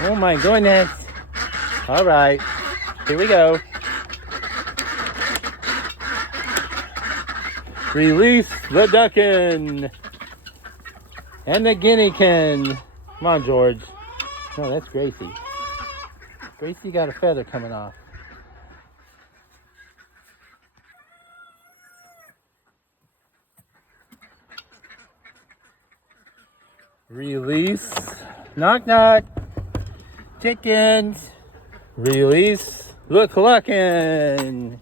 Oh my goodness. All right, here we go. Release the duckin' and the guinea-kin. Come on, George. No, that's Gracie. Gracie got a feather coming off. Release. Knock, knock. Chickens. Release the cluckin'.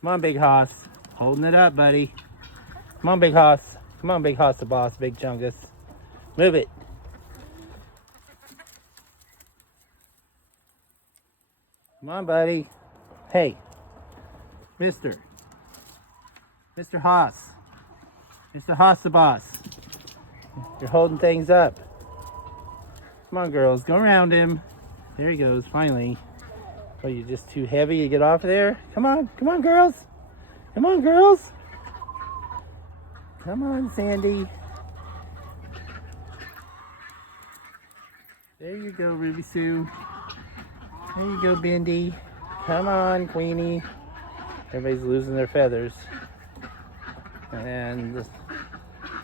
Come on, big hoss. Holding it up, buddy. Come on, big hoss. Come on, big hoss the boss, big chungus. Move it. Come on, buddy. Hey, Mr. Haas. Mr. Haas the boss. You're holding things up. Come on, girls. Go around him. There he goes, finally. Oh, you're just too heavy to get off there? Come on. Come on, girls. Come on, girls. Come on, Sandy. There you go, Ruby Sue. There you go, Bendy. Come on, Queenie. Everybody's losing their feathers. And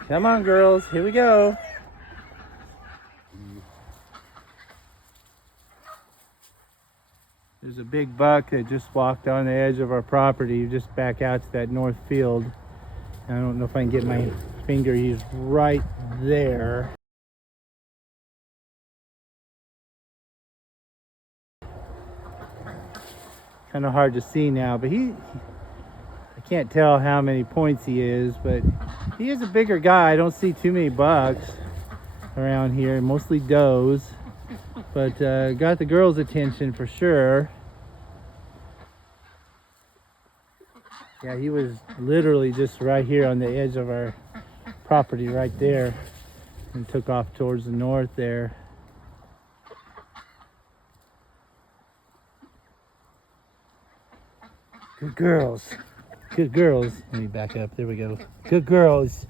come on, girls. Here we go. There's a big buck that just walked on the edge of our property, just back out to that north field. I don't know if I can get my finger. He's right there. Kind of hard to see now, but I can't tell how many points he is, but he is a bigger guy. I don't see too many bucks around here, mostly does, but got the girls' attention for sure. Yeah, he was literally just right here on the edge of our property right there and took off towards the north there. Good girls. Good girls. Let me back up. There we go. Good girls.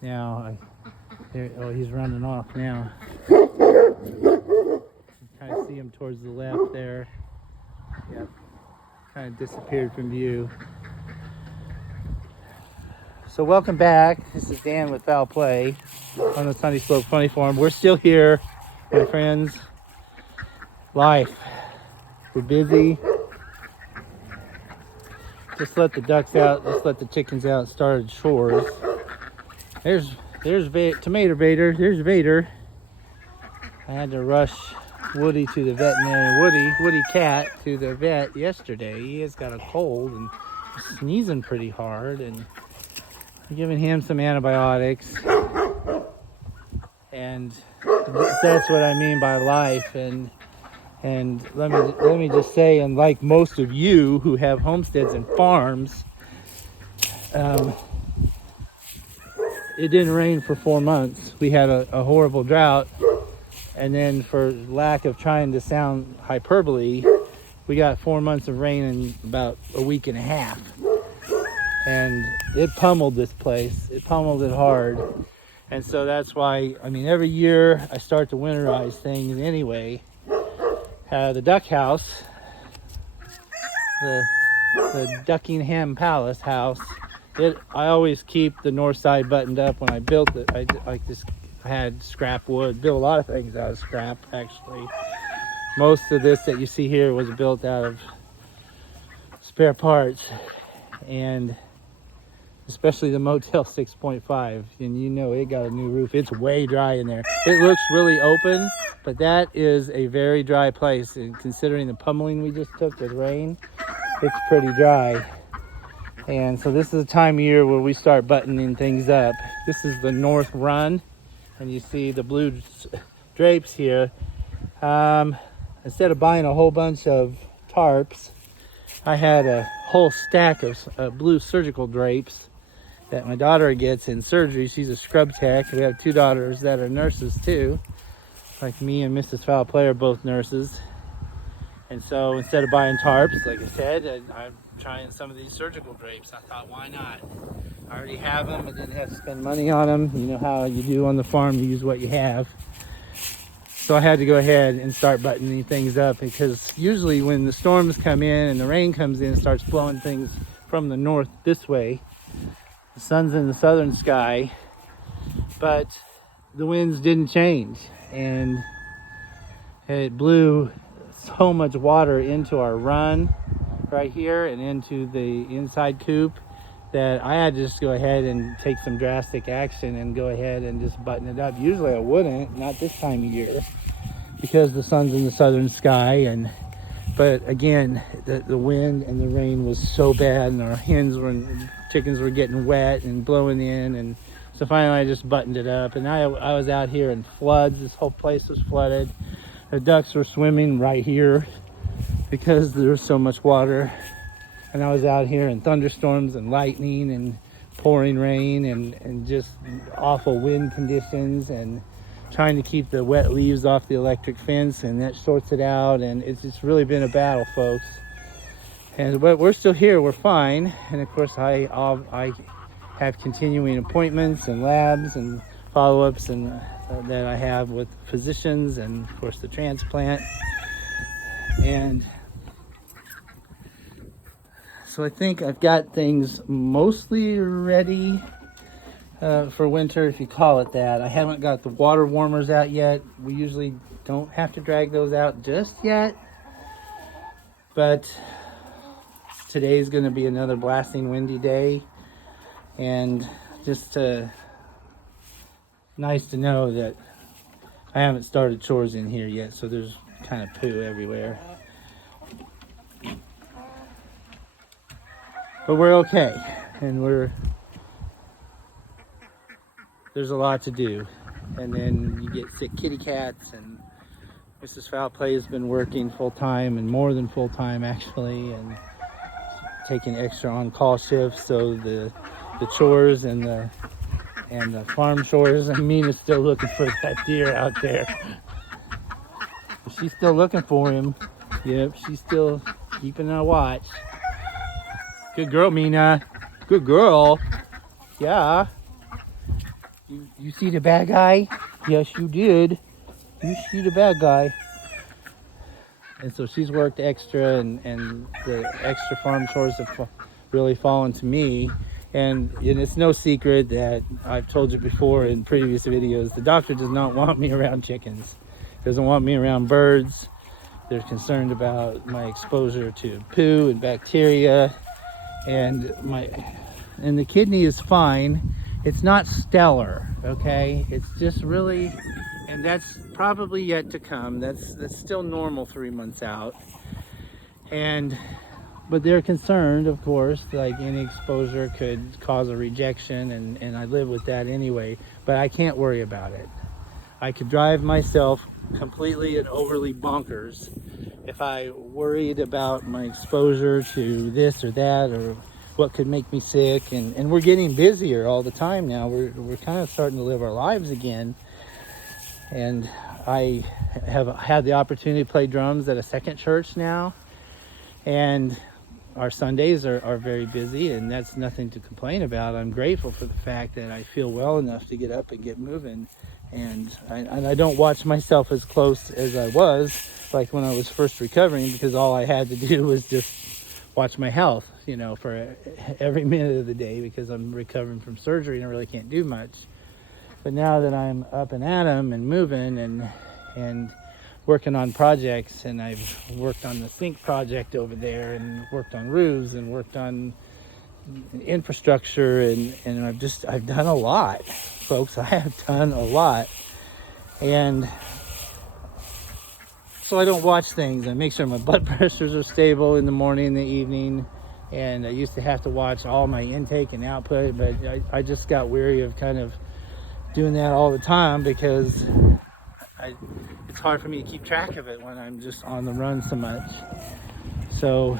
Now, he's running off now. You kind of see him towards the left there. Yep. Kind of disappeared from view. So welcome back. This is Dan with Foul Play on the Sunny Slope Funny Farm. We're still here, my friends. Life. We're busy. Just let the ducks out. Just let the chickens out. Started chores. There's Tomato Vader. There's Vader. I had to rush Woody to the veterinarian. Woody cat to the vet yesterday. He has got a cold and sneezing pretty hard, and I'm giving him some antibiotics. And that's what I mean by life. And let me just say, and like most of you who have homesteads and farms, it didn't rain for 4 months. We had a horrible drought, and then for lack of trying to sound hyperbole, we got 4 months of rain in about a week and a half. And it pummeled this place. It pummeled it hard. And so that's why, I mean, every year I start to winterize things anyway. The duck house, the Duckingham Palace house, I always keep the north side buttoned up. When I built it, I had scrap wood, built a lot of things out of scrap, actually. Most of this that you see here was built out of spare parts, and especially the Motel 6.5, and you know it got a new roof. It's way dry in there. It looks really open, but that is a very dry place, and considering the pummeling we just took with rain, it's pretty dry. And so this is the time of year where we start buttoning things up. This is the north run, and you see the blue drapes here. Instead of buying a whole bunch of tarps, I had a whole stack of blue surgical drapes that my daughter gets in surgery. She's a scrub tech. We have 2 daughters that are nurses too. Like me and Mrs. Foul Play are both nurses. And so instead of buying tarps, like I said, I trying some of these surgical drapes. I thought, why not? I already have them. I didn't have to spend money on them. You know how you do on the farm, you use what you have. So I had to go ahead and start buttoning things up, because usually when the storms come in and the rain comes in and starts blowing things from the north this way, the sun's in the southern sky, but the winds didn't change, and it blew so much water into our run right here and into the inside coop that I had to just go ahead and take some drastic action and go ahead and just button it up. Usually I wouldn't, not this time of year, because the sun's in the southern sky. But again, the wind and the rain was so bad, and our chickens were getting wet and blowing in, and so finally I just buttoned it up. And I was out here in floods. This whole place was flooded. The ducks were swimming right here because there was so much water. And I was out here in thunderstorms and lightning and pouring rain and just awful wind conditions, and trying to keep the wet leaves off the electric fence, and that sorts it out. And it's just really been a battle, folks. But we're still here, we're fine. And of course I have continuing appointments and labs and follow-ups and that I have with physicians, and of course the transplant. And so I think I've got things mostly ready for winter, if you call it that. I haven't got the water warmers out yet. We usually don't have to drag those out just yet. But today's going to be another blasting windy day. And just nice to know that I haven't started chores in here yet, so there's kind of poo everywhere. But we're okay, and there's a lot to do. And then you get sick kitty cats, and Mrs. Foulplay has been working full-time, and more than full-time actually, and taking extra on-call shifts, so the chores and the farm chores. And Mina's still looking for that deer out there. She's still looking for him. Yep, she's still keeping a watch. Good girl, Mina. Good girl. Yeah. You see the bad guy? Yes, you did. You see the bad guy. And so she's worked extra, and the extra farm chores have really fallen to me. And it's no secret that I've told you before in previous videos, the doctor does not want me around chickens. Doesn't want me around birds. They're concerned about my exposure to poo and bacteria. And the kidney is fine. It's not stellar, okay? It's just really, and that's probably yet to come. That's still normal 3 months out. But they're concerned, of course, like any exposure could cause a rejection, and I live with that anyway, but I can't worry about it. I could drive myself completely and overly bonkers if I worried about my exposure to this or that, or what could make me sick. And we're getting busier all the time now. We're kind of starting to live our lives again. And I have had the opportunity to play drums at a second church now. And our Sundays are very busy, and that's nothing to complain about. I'm grateful for the fact that I feel well enough to get up and get moving. And I don't watch myself as close as I was, like when I was first recovering, because all I had to do was just watch my health, for every minute of the day, because I'm recovering from surgery and I really can't do much. But now that I'm up and at 'em and moving and working on projects, and I've worked on the sink project over there, and worked on roofs, and worked on infrastructure, and I've done a lot, folks. I have done a lot. And so I don't watch things. I make sure my blood pressures are stable in the morning and the evening. And I used to have to watch all my intake and output, but I just got weary of kind of doing that all the time, because it's hard for me to keep track of it when I'm just on the run so much. So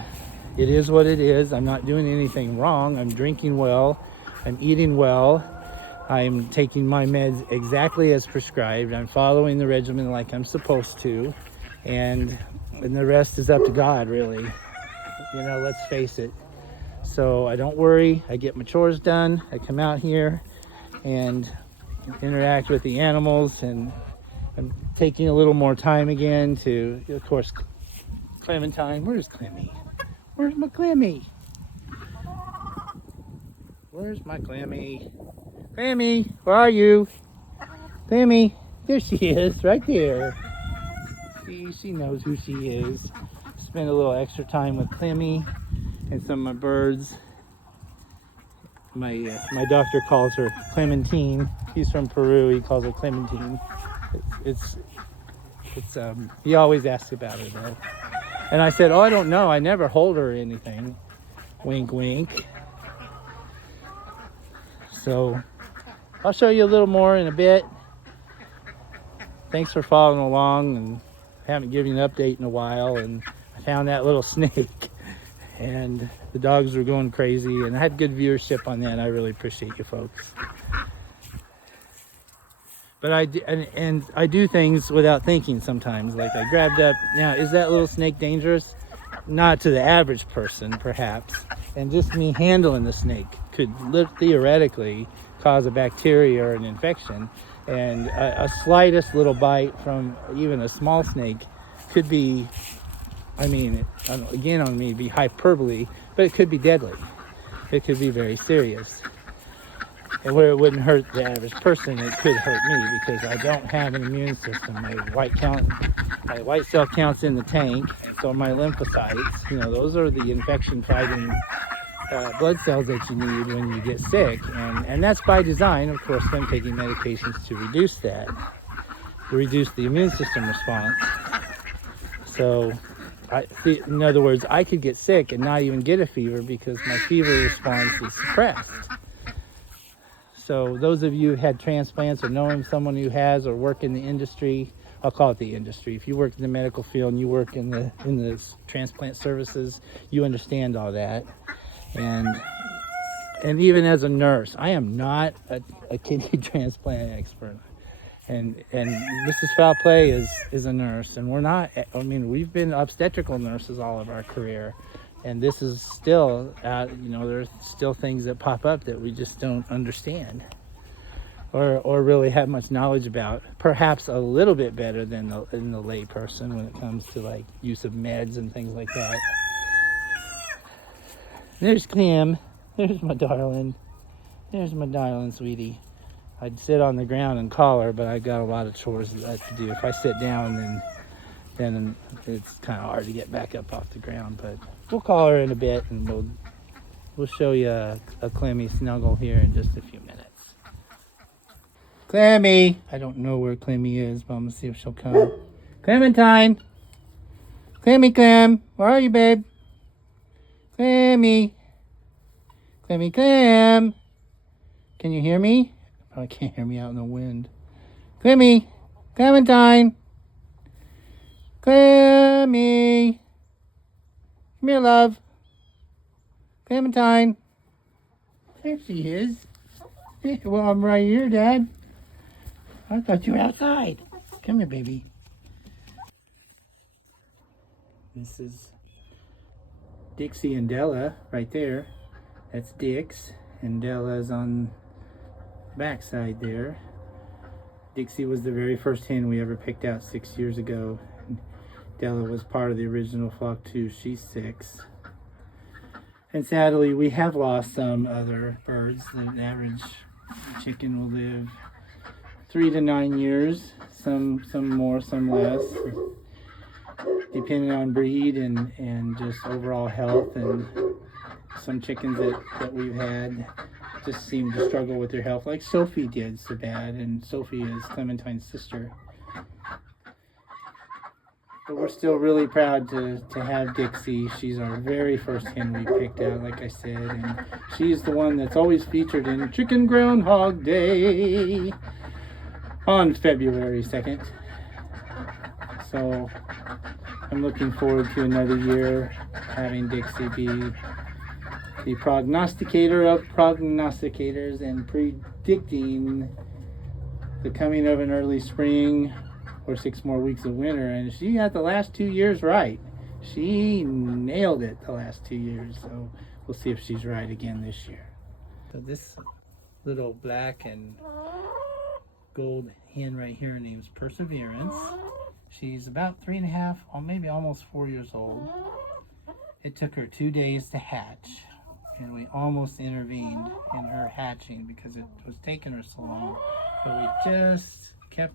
it is what it is. I'm not doing anything wrong. I'm drinking well. I'm eating well. I'm taking my meds exactly as prescribed. I'm following the regimen like I'm supposed to. And the rest is up to God, really. Let's face it. So I don't worry. I get my chores done. I come out here and interact with the animals, and I'm taking a little more time again to, of course, Clementine. Where's Clemmy? Where's my Clemmy? Where's my Clemmy? Clemmy, where are you? Clemmy, there she is, right there. See, she knows who she is. Spend a little extra time with Clemmy and some of my birds. My doctor calls her Clementine. He's from Peru. He calls her Clementine. It's he always asks about her though. And I said, oh, I don't know. I never hold her or anything. Wink, wink. So I'll show you a little more in a bit. Thanks for following along, and I haven't given you an update in a while. And I found that little snake, and the dogs were going crazy, and I had good viewership on that. I really appreciate you folks. But I do things without thinking sometimes. Like I grabbed up. Now, is that little snake dangerous? Not to the average person, perhaps. And just me handling the snake could theoretically cause a bacteria or an infection. And a slightest little bite from even a small snake could be, I mean, again, on me, be hyperbole, but it could be deadly. It could be very serious. And where it wouldn't hurt the average person, it could hurt me because I don't have an immune system. My white cell count's in the tank, and so my lymphocytes, those are the infection-fighting blood cells that you need when you get sick. And that's by design. Of course, I'm taking medications to reduce that, to reduce the immune system response. So, in other words, I could get sick and not even get a fever because my fever response is suppressed. So those of you who had transplants or know someone who has or work in the industry, I'll call it the industry. If you work in the medical field and you work in the transplant services, you understand all that. And even as a nurse, I am not a kidney transplant expert. And Mrs. Foul Play is a nurse, and we're not. I mean, we've been obstetrical nurses all of our career. And this is still, there's still things that pop up that we just don't understand or really have much knowledge about. Perhaps a little bit better than the lay person when it comes to like use of meds and things like that. There's Clem. There's my darling. There's my darling sweetie. I'd sit on the ground and call her, but I got a lot of chores to do. If I sit down, then it's kind of hard to get back up off the ground, but we'll call her in a bit, and we'll show you a Clemmy snuggle here in just a few minutes. Clemmy! I don't know where Clemmy is, but I'm gonna see if she'll come. Clementine! Clem! Where are you, babe? Clemmy! Clem! Can you hear me? Probably can't hear me out in the wind. Clemmy! Clementine! Clemmy! Come here, love. Clementine. There she is. Well, I'm right here, Dad. I thought you were outside. Come here, baby. This is Dixie and Della right there. That's Dix, and Della's on the backside there. Dixie was the very first hen we ever picked out 6 years ago. Della was part of the original flock too. She's 6. And sadly, we have lost some other birds. The average chicken will live 3 to 9 years. Some more, some less, depending on breed and just overall health. And some chickens that we've had just seem to struggle with their health, like Sophie did so bad. And Sophie is Clementine's sister. But we're still really proud to have Dixie. She's our very first hen we picked out, like I said. And she's the one that's always featured in Chicken Groundhog Day on February 2nd. So I'm looking forward to another year having Dixie be the prognosticator of prognosticators and predicting the coming of an early spring or 6 more weeks of winter. And she got the last 2 years right. She nailed it the last 2 years. So we'll see if she's right again this year. So this little black and gold hen right here, her name's Perseverance. She's about 3.5, or maybe almost 4 years old. It took her 2 days to hatch, and we almost intervened in her hatching because it was taking her so long. But we just kept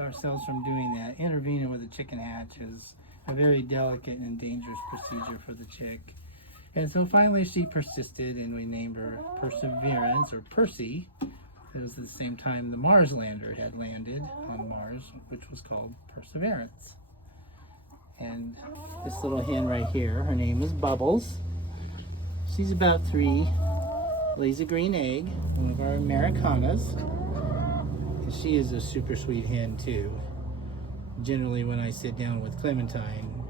ourselves from doing that. Intervening with a chicken hatch is a very delicate and dangerous procedure for the chick. And so finally she persisted, and we named her Perseverance, or Percy. It was at the same time the Mars lander had landed on Mars, which was called Perseverance. And this little hen right here, her name is Bubbles. She's about 3, lays a green egg, one of our Americanas. And she is a super sweet hen too. Generally when I sit down with Clementine,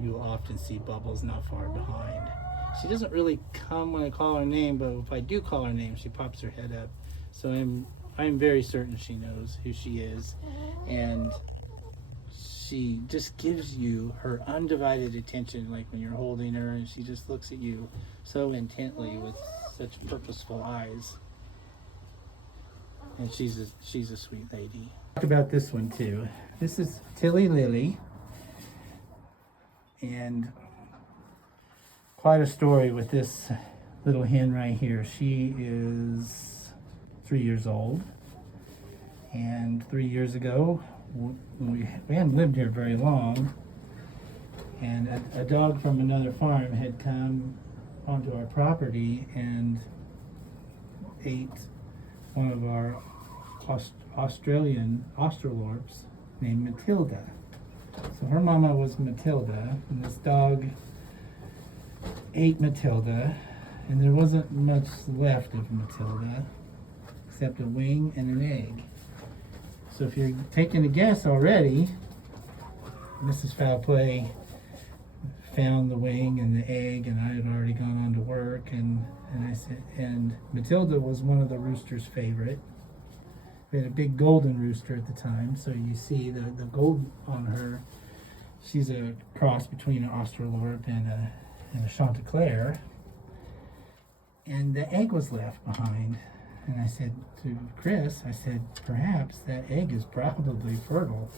you will often see Bubbles not far behind. She doesn't really come when I call her name, but if I do call her name, she pops her head up. So I'm very certain she knows who she is, and she just gives you her undivided attention, like when you're holding her, and she just looks at you so intently with such purposeful eyes. And she's a sweet lady. Talk about this one too. This is Tilly Lily, and quite a story with this little hen right here. She is 3 years old, and 3 years ago we hadn't lived here very long, and a dog from another farm had come onto our property and ate one of our Australian Australorps named Matilda. So her mama was Matilda, and this dog ate Matilda, and there wasn't much left of Matilda except a wing and an egg. So if you're taking a guess already, Mrs. Foul Play found the wing and the egg, and I had already gone on to work, and I said, and Matilda was one of the rooster's favorite. We had a big golden rooster at the time, so you see the gold on her. She's a cross between an Australorp and a Chanticleer, and the egg was left behind. And I said to Chris, I said, perhaps that egg is probably fertile.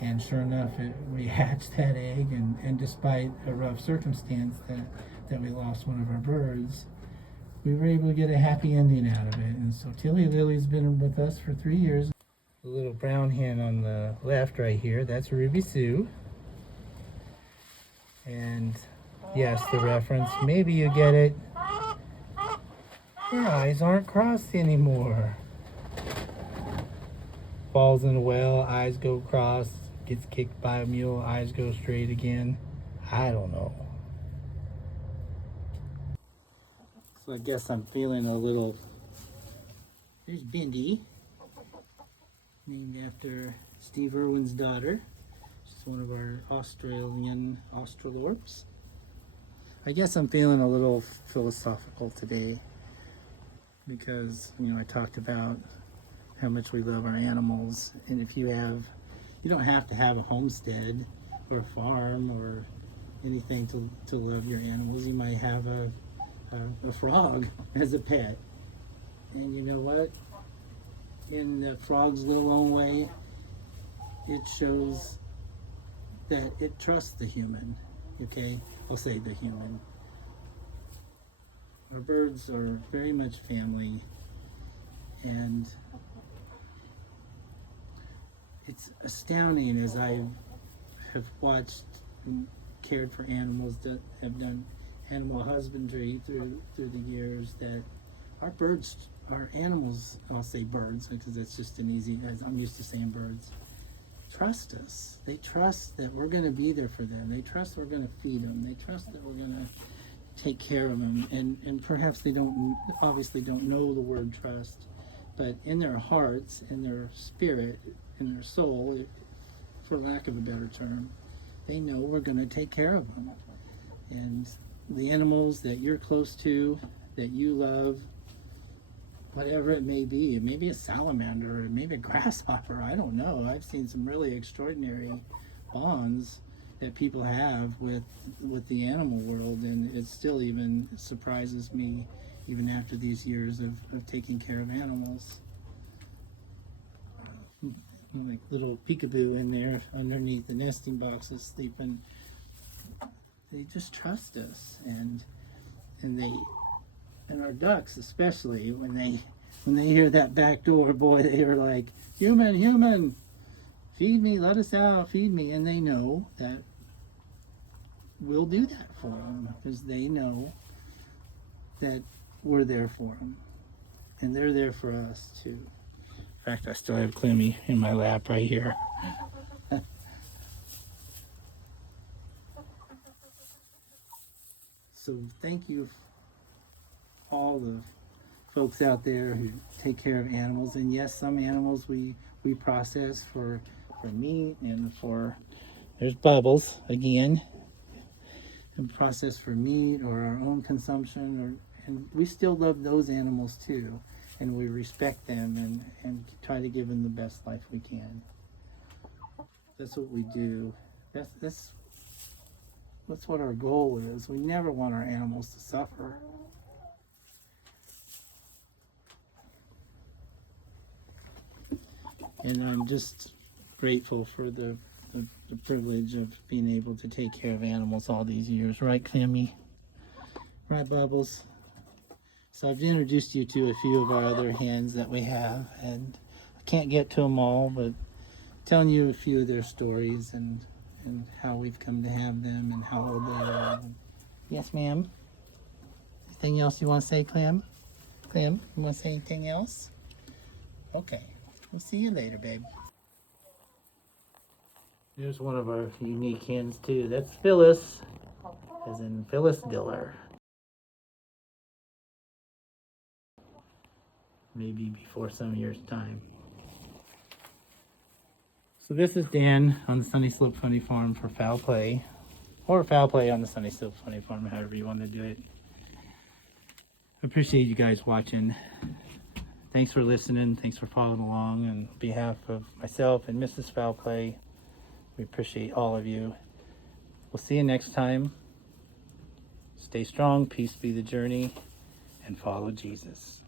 And sure enough, we hatched that egg, and despite a rough circumstance that we lost one of our birds, we were able to get a happy ending out of it. And so Tilly Lily's been with us for 3 years. The little brown hen on the left right here, that's Ruby Sue. And yes, the reference, maybe you get it. Her eyes aren't crossed anymore. Falls in a well, eyes go crossed, gets kicked by a mule, eyes go straight again. I don't know. So I guess I'm feeling a little... There's Bindi, named after Steve Irwin's daughter. She's one of our Australian Australorps. I guess I'm feeling a little philosophical today, because, you know, I talked about how much we love our animals, and if you don't have to have a homestead or a farm or anything to love your animals. You might have a frog as a pet, and you know what? In the frog's little own way, it shows that it trusts the human. Okay, I'll say the human. Our birds are very much family, and it's astounding as I have watched and cared for animals that have done animal husbandry through the years, that our animals, I'll say birds because it's just an easy, as I'm used to saying birds, trust us. They trust that we're going to be there for them. They trust we're going to feed them. They trust that we're going to take care of them, and perhaps they obviously don't know the word trust, but in their hearts, in their spirit, in their soul, for lack of a better term, they know we're going to take care of them. And the animals that you're close to, that you love, whatever it may be a salamander, it may be a grasshopper, I don't know. I've seen some really extraordinary bonds that people have with the animal world, and it still even surprises me even after these years of taking care of animals. Like little peekaboo in there underneath the nesting boxes sleeping. They just trust us, and our ducks especially, when they hear that back door, boy, they are like, human, feed me, let us out, feed me. And they know that we'll do that for them, because they know that we're there for them, and they're there for us too. In fact, I still have Clemmy in my lap right here. So thank you, all the folks out there who take care of animals. And yes, some animals we process for meat, and there's Bubbles again, and process for meat or our own consumption, and we still love those animals too, and we respect them and try to give them the best life we can. That's what we do. That's what our goal is. We never want our animals to suffer. And I'm just grateful for the privilege of being able to take care of animals all these years. Right, Clemmy? Right, Bubbles? So I've introduced you to a few of our other hens that we have, and I can't get to them all, but telling you a few of their stories and how we've come to have them and how old they are. Yes, ma'am? Anything else you want to say, Clem? Clem, you want to say anything else? Okay. We'll see you later, babe. Here's one of our unique hens too. That's Phyllis, as in Phyllis Diller. Maybe before some years' time. So this is Dan on the Sunny Slope Funny Farm for foul play, or foul play on the Sunny Slope Funny Farm, however you want to do it. I appreciate you guys watching. Thanks for listening. Thanks for following along. On behalf of myself and Mrs. Foul Play, we appreciate all of you. We'll see you next time. Stay strong, peace be the journey, and follow Jesus.